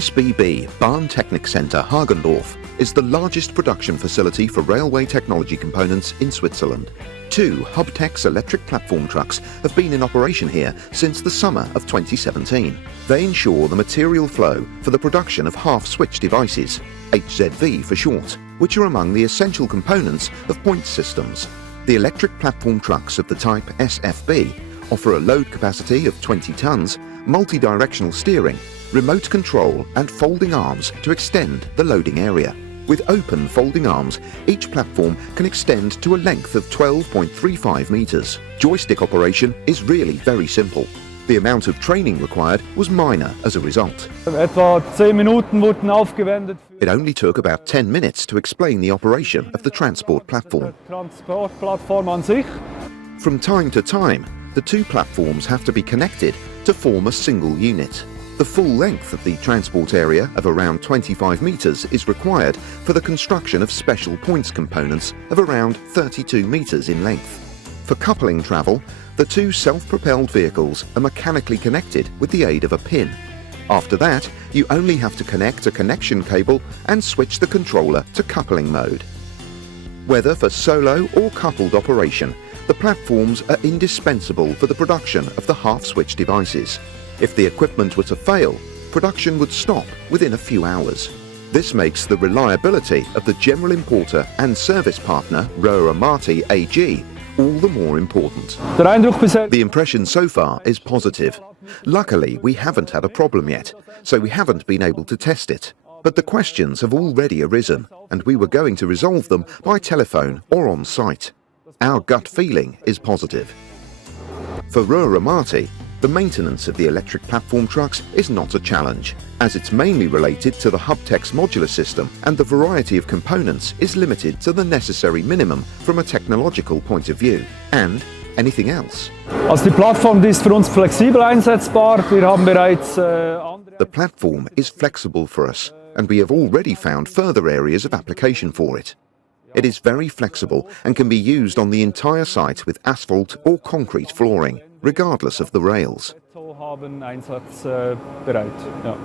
SBB Bahntechnik Center Hagendorf is the largest production facility for railway technology components in Switzerland. 2 Hubtex electric platform trucks have been in operation here since the summer of 2017. They ensure the material flow for the production of half-switch devices, HZV for short, which are among the essential components of point systems. The electric platform trucks of the type SFB offer a load capacity of 20 tons, multidirectional steering, remote control and folding arms to extend the loading area. With open folding arms, each platform can extend to a length of 12.35 meters. Joystick operation is really very simple. The amount of training required was minor as a result. Etwa 10 Minuten wurden aufgewendet. It only took about 10 minutes to explain the operation of the transport platform. Transportplattform an sich. From time to time, the 2 platforms have to be connected to form a single unit. The full length of the transport area of around 25 meters is required for the construction of special points components of around 32 meters in length. For coupling travel, the 2 self-propelled vehicles are mechanically connected with the aid of a pin. After that, you only have to connect a connection cable and switch the controller to coupling mode. Whether for solo or coupled operation, the platforms are indispensable for the production of the half-switch devices. If the equipment were to fail, production would stop within a few hours. This makes the reliability of the general importer and service partner, Rohrer Marti AG, all the more important. The impression so far is positive. Luckily, we haven't had a problem yet, so we haven't been able to test it. But the questions have already arisen, and we were going to resolve them by telephone or on site. Our gut feeling is positive. For Rohrer Marti, the maintenance of the electric platform trucks is not a challenge, as it's mainly related to the Hubtex modular system, and the variety of components is limited to the necessary minimum from a technological point of view. And anything else. Die Plattform ist für uns flexibel einsetzbar. Wir haben bereits The platform is flexible for us, and we have already found further areas of application for it. It is very flexible and can be used on the entire site with asphalt or concrete flooring, regardless of the rails. Einsatzbereit. Ja.